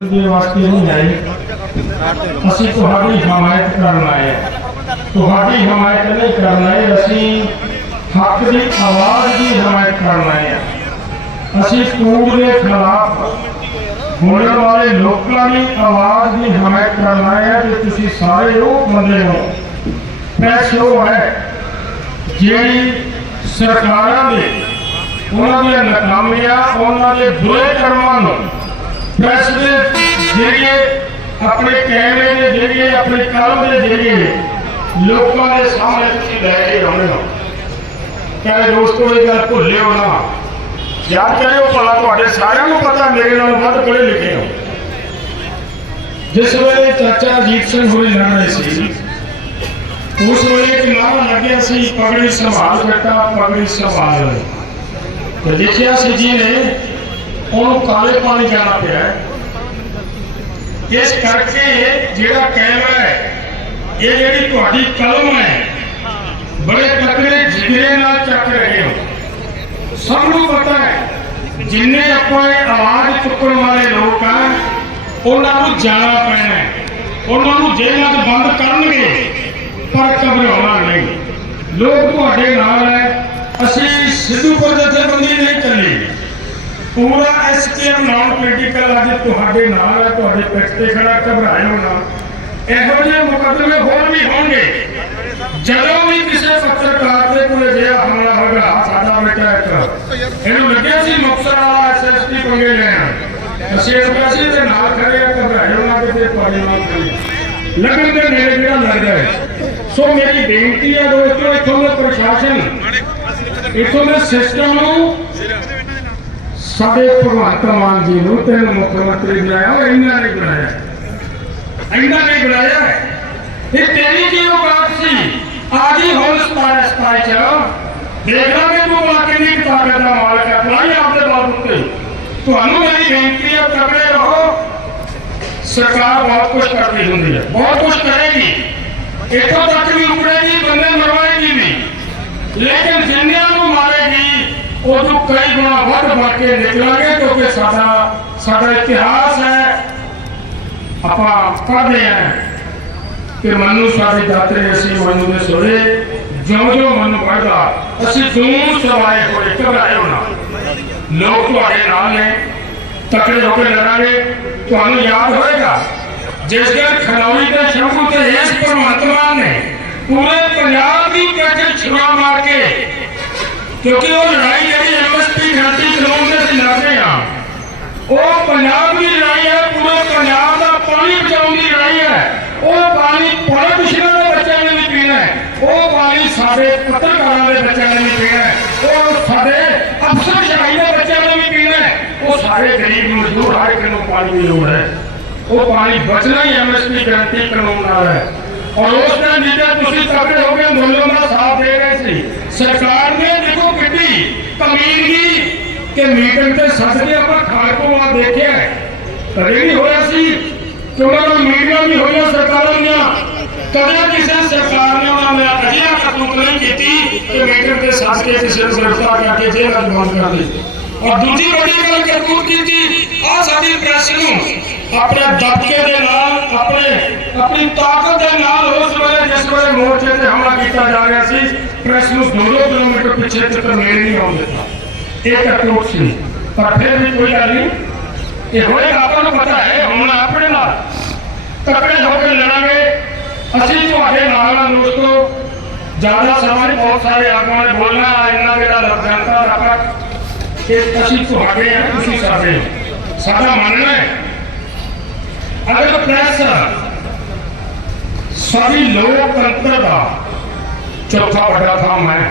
ਦੇ ਵਾਸਤੇ ਨਹੀਂ ਆਏ। ਅਸੀਂ ਤੁਹਾਡੀ ਹਮਾਇਤ ਕਰਨ ਆਏ। ਹਾਂ ਤੁਹਾਡੀ ਹਮਾਇਤ ਨਹੀਂ ਕਰਨ ਆਏ, ਅਸੀਂ ਹੱਕ ਦੀ ਆਵਾਜ਼ ਦੀ ਹਮਾਇਤ ਕਰਨ ਆਏ ਅਸੀਂ ਕੂੜ ਦੇ ਖਿਲਾਫ ਬੋਲਣ ਵਾਲੇ ਲੋਕਾਂ ਦੀ ਆਵਾਜ਼ ਦੀ ਹਮਾਇਤ ਕਰਨ ਆਏ ਹਾਂ ਕਿ ਤੁਸੀਂ ਸਾਰੇ ਉਹ ਬੰਦੇ ਹੋ। ਪ੍ਰੈਸ ਉਹ ਹੈ ਜਿਹੜੀ ਸਰਕਾਰਾਂ ਦੇ, ਉਹਨਾਂ ਦੀਆਂ ਨਾਕਾਮੀਆਂ, ਉਹਨਾਂ ਦੇ ਬੁਰੇ ਕਰਮਾਂ ਨੂੰ ਪ੍ਰੈਸ ਦੇ ਜਰੀਏ ਆਪਣੇ ਕੈਮਰੇ ਦੇ ਜਰੀਏ, ਆਪਣੇ ਕਲਮ ਦੇ ਜਰੀਏ ਲੋਕਾਂ ਦੇ ਸਾਹਮਣੇ ਤੁਸੀਂ ਲੈ ਕੇ ਆਉਣੇ ਹੋ। ਕਹਿੰਦੇ ਦੋਸਤੋ, ਇਹ ਗੱਲ ਭੁੱਲਿਓ ਨਾ। ਯਾਦ ਕਰਿਓ ਭਲਾ, ਤੁਹਾਡੇ ਸਾਰਿਆਂ ਨੂੰ ਪਤਾ, ਮੇਰੇ ਨਾਲ ਵੱਧ ਪੜ੍ਹੇ ਲਿਖੇ ਹੋ। ਜਿਸ ਵੇਲੇ ਚਾਚਾ ਅਜੀਤ ਸਿੰਘ ਹੋਰੀ ਲੜ ਰਹੇ ਸੀ, ਉਸ ਵੇਲੇ ਇੱਕ ਨਾਰਾ ਲੱਗਿਆ ਸੀ, ਪਗੜੀ ਸੰਭਾਲ ਬੇਟਾ ਪਗੜੀ ਸੰਭਾਲ। ਤੇ ਲਿਖਿਆ ਸੀ ਜੀ ਨੇ ਉਹਨੂੰ ਕਾਲੇ ਪਾਣੀ ਜਾਣਾ ਪਿਆ ਇਸ ਕਰਕੇ ਜਿਹੜਾ ਕੈਮਰਾ ਹੈ, ਇਹ ਜਿਹੜੀ ਤੁਹਾਡੀ ਕਲਮ ਹੈ, ਬੜੇ ਤਕੜੇ ਜਿਗਰੇ ਨਾਲ ਚੱਕ ਰਹੇ ਹੋ। ਸਭ ਨੂੰ ਪਤਾ ਹੈ, ਜਿੰਨੇ ਆਪਾਂ ਇਹ ਆਵਾਜ਼ ਚੁੱਕਣ ਵਾਲੇ ਲੋਕ ਆ, ਉਹਨਾਂ ਨੂੰ ਜਾਣਾ ਪੈਣਾ ਹੈ। ਉਹਨਾਂ ਨੂੰ ਜੇਲ੍ਹਾਂ 'ਚ ਬੰਦ ਕਰਨਗੇ, ਪਰ ਘਬਰਾਉਣਾ ਨਹੀਂ। ਲੋਕ ਤੁਹਾਡੇ ਨਾਲ ਹੈ। ਅਸੀਂ ਸਿੱਧੂਪੁਰ ਜਥੇਬੰਦੀ ਨਹੀਂ ਪੂਰਾ ਐਸਕੇਐਮ ਨਾਨ ਪੋਲੀਟੀਕਲ ਅੱਜ ਤੁਹਾਡੇ ਨਾਲ ਹੈ ਤੁਹਾਡੇ ਪਿੱਠ ਤੇ ਖੜਾ ਘਬਰਾਇਓ ਨਾ। ਇਹੋ ਜਿਹੇ ਮੁਕੱਦਮੇ ਹੋਰ ਵੀ ਹੋਣਗੇ। ਜਦੋਂ ਵੀ ਕਿਸੇ ਪੱਤਰਕਾਰ ਦੇ ਕੋਲ ਅਜਿਹਾ ਹਮਲਾ ਹੋਗਾ ਸਾਡਾ ਬੇਟਾ ਇੱਕ, ਇਹਨੂੰ ਲੱਗਿਆ ਸੀ ਮੁਕਤਸਰ ਵਾਲਾ ਐਸਐਸਪੀ ਪੰਗੇ ਲੈਣ ਅਸੀਂ ਇਸ ਪਾਸੇ ਦੇ ਨਾਲ ਖੜੇ ਆ ਘਬਰਾਇਓ ਨਾ ਕਿਤੇ, ਤੁਹਾਡੇ ਨਾਲ ਖੜੀ ਲੱਗਣ ਦੇ ਨੇੜੇ ਜਿਹੜਾ ਲੱਗਦਾ ਹੈ। ਸੋ ਮੇਰੀ ਬੇਨਤੀ ਹੈ ਦੋਸਤੋ, ਇੱਥੋਂ ਦੇ ਪ੍ਰਸ਼ਾਸਨ, ਇੱਥੋਂ ਦੇ ਸਿਸਟਮ ਨੂੰ ਸਾਡੇ ਭਗਵੰਤ ਮਾਨ ਜੀ ਨੂੰ ਤੇ ਮੁੱਖ ਮੰਤਰੀ ਬਣਾਇਆ ਇਹਨਾਂ ਨੇ ਬਣਾਇਆ। ਇਹਨਾਂ ਨੇ ਬਣਾਇਆ ਇਹ ਤੇਰੀ ਕੀ ਔਕਾਤ ਸੀ? ਆਜੀ ਹੁਣ ਸਪਾਇ ਸਪਾਇ ਚ ਦੇਖ ਲਾਂਗੇ ਤੂੰ ਵਾਕਈ ਦੀ ਤਾਕਤ ਦਾ ਮਾਲਕ ਹੈ ਭਲਾਈ ਆਪਦੇ ਬਾਪ ਉੱਤੇ। ਤੁਹਾਨੂੰ ਮੇਰੀ ਬੇਨਤੀ ਹੈ, ਤਕੜੇ ਰਹੋ। ਸਰਕਾਰ ਬਹੁਤ ਕੁਝ ਕਰਦੀ ਹੁੰਦੀ ਹੈ। ਬਹੁਤ ਕੁਝ ਕਰੇਗੀ। ਇੱਥੋਂ ਤੱਕ ਵੀ ਉਪੜੇਗੀ ਬੰਦੇ ਮਰਵਾਏਗੀ ਵੀ ਲੇਕਿਨ ਜਿੰਨਿਆਂ ਕਈ ਗੁਣਾ ਵੱਧ ਵੱਧ ਕੇ ਨਿਕਲਾਂਗੇ ਕਿਉਂਕਿ ਸਾਡਾ ਸਾਡਾ ਇਤਿਹਾਸ ਹੈ। ਆਪਾਂ ਪੜ੍ਹਦੇ ਆ ਕਿ ਮਨੂ ਸਾਡੇ ਦਾਤਰੇ ਅਸੀਂ ਮਨੂ ਦੇ ਸੋਰੇ ਜਿਉਂ ਜਿਉਂ ਮਨ ਵੱਧਦਾ, ਅਸੀਂ ਦੂਰ ਸਵਾਏ ਹੋਏ ਘਬਰਾਇਓ ਨਾ। ਲੋਕ ਤੁਹਾਡੇ ਨਾਲ ਨੇ, ਤਕੜੇ ਹੋ ਕੇ ਲੜਾਂਗੇ, ਤੁਹਾਨੂੰ ਯਾਦ ਹੋਏਗਾ, ਜਿਸ ਦਿਨ ਖਨੌਰੀ ਦੇ ਸ਼ੰਭੂ ਤੇ ਇਸ ਪਰਮਾਤਮਾ ਨੇ ਪੂਰੇ ਪੰਜਾਬ ਦੀ ਪਿੱਠ ਛੁਰਾ ਮਾਰ ਕੇ, ਕਿਉਂਕਿ ਉਹ ਲੜਾਈ ਜਿਹੜੀ ਐਮਐਸਪੀ ਗ੍ਰਾਂਤੀ ਕਾਨੂੰਨ ਦੇ ਅਸੀਂ ਲੜ ਉਹ ਪੰਜਾਬ ਦੀ ਲੜਾਈ ਹੈ, ਪੂਰੇ ਪੰਜਾਬ ਦਾ ਪਾਣੀ ਬਚਾਉਣ ਦੀ ਲੜਾਈ ਹੈ। ਉਹ ਪਾਣੀ ਪੋਲੀਟੀਸ਼ੀਅਨਾਂ ਦੇ ਬੱਚਿਆਂ ਨੇ ਵੀ ਪੀਣਾ ਹੈ। ਉਹ ਪਾਣੀ ਸਾਡੇ ਪੱਤਰਕਾਰਾਂ ਦੇ ਬੱਚਿਆਂ ਨੇ ਵੀ ਪੀਣਾ ਹੈ। ਉਹ ਸਾਡੇ ਅਫਸਰ ਸ਼ਾਹੀ ਦੇ ਬੱਚਿਆਂ ਨੇ ਵੀ ਪੀਣਾ ਹੈ। ਉਹ ਸਾਰੇ ਗਰੀਬ ਮਜ਼ਦੂਰ ਹਰ ਇੱਕ ਨੂੰ ਪਾਣੀ ਦੀ ਲੋੜ ਹੈ। ਉਹ ਪਾਣੀ ਬਚਣਾ ਹੀ ਐਮਐਸਪੀ ਗਰੰਟੀ ਕਾਨੂੰਨ ਨਾਲ ਹੈ। ਔਰ ਉਸ ਦਿਨ ਜਿੱਦਾਂ ਤੁਸੀਂ ਤਕੜੇ ਹੋ ਕੇ ਅੰਦੋਲਨ ਦਾ ਸਾਥ ਦੇ ਰਹੇ ਸੀ। ਸਰਕਾਰ ਨੇ ਦੇਖੋ ਕਿ ਮੀਟਿੰਗ ਤੇ ਸੱਦ ਕੇ ਆਪਾਂ ਖਾਰਕੋਵਾ ਦੇਖਿਆ ਕਦੇ ਨਹੀਂ ਹੋਇਆ ਸੀ ਕਿ ਮੀਟਿੰਗਾਂ ਵੀ ਹੋਈਆਂ ਸਰਕਾਰਾਂ ਦੀਆਂ? ਕਦੇ ਕਿਸੇ ਸਰਕਾਰ ਨੇ ਉਹਨਾਂ ਨੇ ਅਜਿਹਾ ਕਰਤੂਤ ਨਹੀਂ ਕੀਤੀ ਕਿ ਮੀਟਿੰਗ ਤੇ ਸੱਦ ਕੇ ਕਿਸੇ ਨੂੰ ਗ੍ਰਿਫਤਾਰ ਕਰਕੇ ਜੇਲ੍ਹਾਂ 'ਚ ਬੰਦ ਕਰ ਦੇ ਔਰ ਦੂਜੀ ਵੱਡੀ ਗੱਲ ਕਰਤੂਤ ਕੀਤੀ ਆ ਸਾਡੀ ਪ੍ਰੈਸ ਨੂੰ ਆਪਣੇ ਦਬਕੇ ਦੇ ਨਾਲ, ਆਪਣੇ, ਆਪਣੀ ਤਾਕਤ ਦੇ ਨਾਲ ਉਸ ਵੇਲੇ, ਜਿਸ ਵੇਲੇ ਮੋਰਚੇ ਤੇ ਹਮਲਾ ਕੀਤਾ ਜਾ ਰਿਹਾ ਸੀ ਪ੍ਰੈਸ ਨੂੰ 2-2 ਕਿਲੋਮੀਟਰ ਪਿੱਛੇ ਤੱਕ ਮੇਲ ਨਹੀਂ ਆਉਣ ਦਿੱਤਾ ਇਹ ਕਰਤੂਤ ਸੀ ਪਰ ਫਿਰ ਵੀ ਕੋਈ ਗੱਲ ਨਹੀਂ ਇਹ ਹੋਏਗਾ ਆਪਾਂ ਨੂੰ ਪਤਾ ਹੈ ਹੁਣ ਆਪਣੇ ਨਾਲ ਤਕੜੇ ਹੋ ਕੇ ਲੜਾਂਗੇ ਅਸੀਂ ਤੁਹਾਡੇ ਨਾਲ ਹਾਂ ਦੋਸਤੋ ਜ਼ਿਆਦਾ ਸਮਾਂ ਨਹੀਂ ਬਹੁਤ ਸਾਰੇ ਆਗੂਆਂ ਨੇ ਬੋਲਣਾ ਇੰਨਾ ਮੇਰਾ ਲਫ਼ਜ਼ਾਂਤਾ ਰੱਖਾ ਕਿ ਅਸੀਂ ਤੁਹਾਡੇ ਹਾਂ ਤੁਸੀਂ ਸਾਡੇ ਹੋ। ਸਾਡਾ ਮੰਨਣਾ ਹੈ ਅਗਰ ਪ੍ਰੈਸ ਸਭੀ ਲੋਕਤੰਤਰ ਦਾ ਚੌਥਾ ਵੱਡਾ ਥੰਮ ਹੈ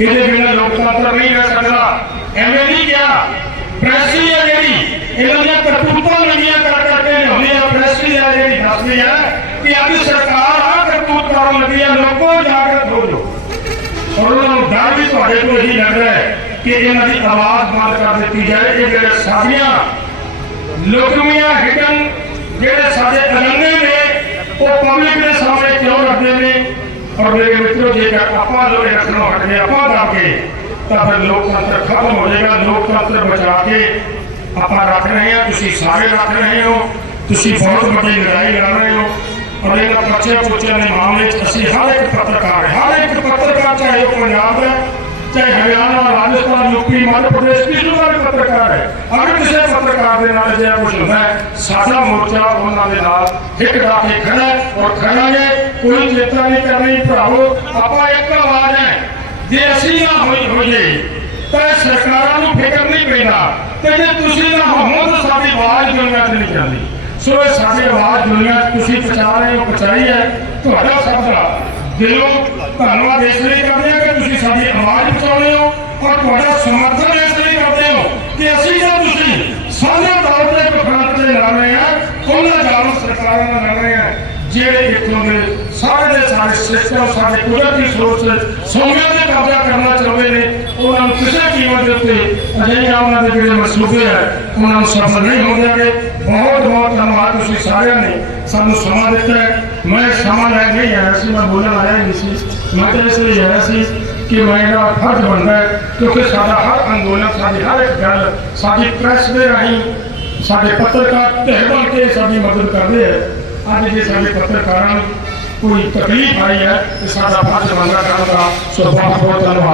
ਇਹਦੇ ਬਿਨਾਂ ਲੋਕਤੰਤਰ ਨਹੀਂ ਰਹਿ ਸਕਦਾ, ਐਵੇਂ ਨਹੀਂ ਕਿਹਾ। ਪ੍ਰੈਸ ਹੀ ਹੈ ਜਿਹੜੀ, ਇਹਨਾਂ ਦੀਆਂ ਕਰਤੂਤਾਂ ਨਵੀਆਂ ਕਰ ਕਰਕੇ ਲਿਆਉਂਦੀ ਆ, ਪ੍ਰੈਸ ਹੀ ਹੈ ਜਿਹੜੀ ਦੱਸਦੀ ਹੈ ਕਿ ਅੱਜ ਸਰਕਾਰ ਆ ਕਰਤੂਤ ਕਰਨ ਲੱਗੀ ਹੈ ਲੋਕੋ ਜਾਗਰਤ ਹੋ ਜਾਓ। ਉਹਨਾਂ ਨੂੰ ਡਰ ਵੀ ਤੁਹਾਡੇ ਤੋਂ ਇਹੀ ਲੱਗ ਰਿਹਾ ਹੈ ਕਿ ਇਹਨਾਂ ਦੀ ਆਵਾਜ਼ ਬੰਦ ਕਰ ਦਿੱਤੀ ਜਾਏ। ਇਹ ਜਿਹੜੇ ਸਾਡੀਆਂ ਲੁਕਮੀਆਂ ਹਿਡਨ ਜਿਹੜੇ ਸਾਡੇ ਅਰੰਗੇ ਨੇ ਉਹ ਪਬਲਿਕ ਦੇ ਸਾਹਮਣੇ ਕਿਉਂ ਰੱਖਦੇ ਨੇ ਔਰ ਮੇਰੇ ਮਿੱਤਰੋ ਜੇਕਰ ਆਪਾਂ ਲੋਕ ਰੱਖਣੋਂ ਹਟਦੇ ਆਪਾਂ ਦਾਗੇ ਤਾਂ ਫਿਰ ਲੋਕਤੰਤਰ ਖਤਮ ਹੋ ਜਾਏਗਾ। ਲੋਕਤੰਤਰ ਬਚਾ ਕੇ ਆਪਾਂ ਰੱਖ ਰਹੇ ਹਾਂ। ਤੁਸੀਂ ਸਾਰੇ ਰੱਖ ਰਹੇ ਹੋ। ਤੁਸੀਂ ਬਹੁਤ ਵੱਡੀ ਲੜਾਈ ਲੜ ਰਹੇ ਹੋ। ਔਰ ਇਹਨਾਂ ਬੱਚੇ ਪੁੱਛਿਆਂ ਦੇ ਮਾਮਲੇ 'ਚ ਅਸੀਂ ਹਰ ਇੱਕ ਪੱਤਰਕਾਰ, ਹਰ ਇੱਕ ਪੱਤਰਕਾਰ, ਚਾਹੇ ਉਹ ਪੰਜਾਬ ਹੈ ਚਾਹੇ ਹਰਿਆਣਾ, ਰਾਜਸਥਾਨ ਯੂਪੀ ਮੱਧ ਪ੍ਰਦੇਸ਼, ਕਿਸੇ ਦਾ ਵੀ ਪੱਤਰਕਾਰ ਹੈ। ਅਗਰ ਕਿਸੇ ਪੱਤਰਕਾਰ ਦੇ ਨਾਲ ਅਜਿਹਾ ਕੁਝ ਹੁੰਦਾ ਹੈ, ਸਾਡਾ ਮੋਰਚਾ ਉਹਨਾਂ ਦੇ ਨਾਲ ਹਿੱਕ ਡਾ ਕੇ ਖੜਾ ਔਰ ਖੜਾ ਹੈ। ਕੋਈ ਚੇਤਾ ਨਹੀਂ ਕਰਨੀ ਭਰਾਵੋ, ਆਪਾਂ ਇੱਕ ਆਵਾਜ਼ ਹੈ। ਜੇ ਅਸੀਂ ਨਾ ਹੋਈ ਹੋਈਏ, ਤਾਂ ਸਰਕਾਰਾਂ ਨੂੰ ਫਿਕਰ ਨਹੀਂ ਪੈਂਦਾ। ਤੇ ਜੇ ਤੁਸੀਂ ਨਾ ਹੋਵੋ, ਤਾਂ ਸਾਡੀ ਆਵਾਜ਼ ਦੁਨੀਆ 'ਚ ਨਹੀਂ ਜਾਂਦੀ। ਸੋ ਇਹ ਸਾਡੀ ਆਵਾਜ਼ ਦੁਨੀਆ 'ਚ ਤੁਸੀਂ ਪਹੁੰਚਾ ਰਹੇ ਹੋ ਪਹੁੰਚਾਈ ਹੈ। ਤੁਹਾਡਾ ਸਭ ਦਾ ਦਿਲੋਂ ਧੰਨਵਾਦ ਇਸ ਲਈ ਕਰਦੇ ਹਾਂ ਸਾਡੀ ਆਵਾਜ਼ ਪਹੁੰਚਾਉਂਦੇ ਹੋ ਔਰ ਤੁਹਾਡਾ ਸਮਰਥਨ ਇਸ ਲਈ ਕਰਦੇ ਹੋ ਕਿ ਅਸੀਂ ਜਾਂ ਤੁਸੀਂ ਸਾਂਝੇ ਤੌਰ ਤੇ ਇੱਕ ਫਰੰਟ ਤੇ ਲੜ ਰਹੇ ਹਾਂ ਉਹਨਾਂ ਜਾਲ ਸਰਕਾਰਾਂ ਨਾਲ ਲੜ ਰਹੇ ਹਾਂ। ਜਿਹੜੇ ਇੱਥੋਂ ਦੇ ਸਾਰੇ ਦੇ ਸਾਰੇ ਸਿਸਟਮ ਸਾਡੇ ਕੁਦਰਤੀ ਸਰੋਤ ਸੋਮਿਆਂ ਤੇ ਕਬਜ਼ਾ ਕਰਨਾ ਚਾਹੁੰਦੇ ਨੇ, ਉਹਨਾਂ ਨੂੰ ਕਿਸੇ ਕੀਮਤ ਦੇ ਉੱਤੇ ਅਜਿਹੀਆਂ ਉਹਨਾਂ ਦੇ ਜਿਹੜੇ ਮਸੂਬੇ ਹੈ ਉਹਨਾਂ ਨੂੰ ਸਫਲ ਨਹੀਂ ਹੋਣ ਦੇਣਗੇ ਬਹੁਤ ਬਹੁਤ ਧੰਨਵਾਦ ਤੁਸੀਂ ਸਾਰਿਆਂ ਨੇ ਸਾਨੂੰ ਸਮਾਂ ਦਿੱਤਾ ਹੈ। ਮੈਂ ਸਮਾਂ ਲੈ ਕੇ ਹੀ ਆਇਆ ਸੀ, ਮੈਂ ਬੋਲਣ ਆਇਆ ਹੀ ਨਹੀਂ ਸੀ। ਮੈਂ ਤਾਂ ਇਸ ਲਈ ਆਇਆ ਸੀ ਕਿ ਮੇਰਾ ਫਰਜ਼ ਬਣਦਾ ਹੈ ਕਿਉਂਕਿ ਸਾਡਾ ਹਰ ਅੰਦੋਲਨ, ਸਾਡੀ ਹਰ ਇੱਕ ਗੱਲ, ਸਾਡੀ ਪ੍ਰੈਸ ਦੇ ਰਾਹੀਂ ਸਾਡੇ ਪੱਤਰਕਾਰ ਧਿਰ ਬਣ ਕੇ ਸਾਡੀ ਮਦਦ ਕਰਦੇ ਹੈ ਅੱਜ ਜੇ ਸਾਡੇ ਪੱਤਰਕਾਰਾਂ ਨੂੰ ਕੋਈ ਤਕਲੀਫ ਆਈ ਹੈ, ਤੇ ਸਾਡਾ ਫਰਜ਼ ਬਣਦਾ ਕਰਨ ਦਾ ਸੋ ਬਹੁਤ ਬਹੁਤ ਧੰਨਵਾਦ।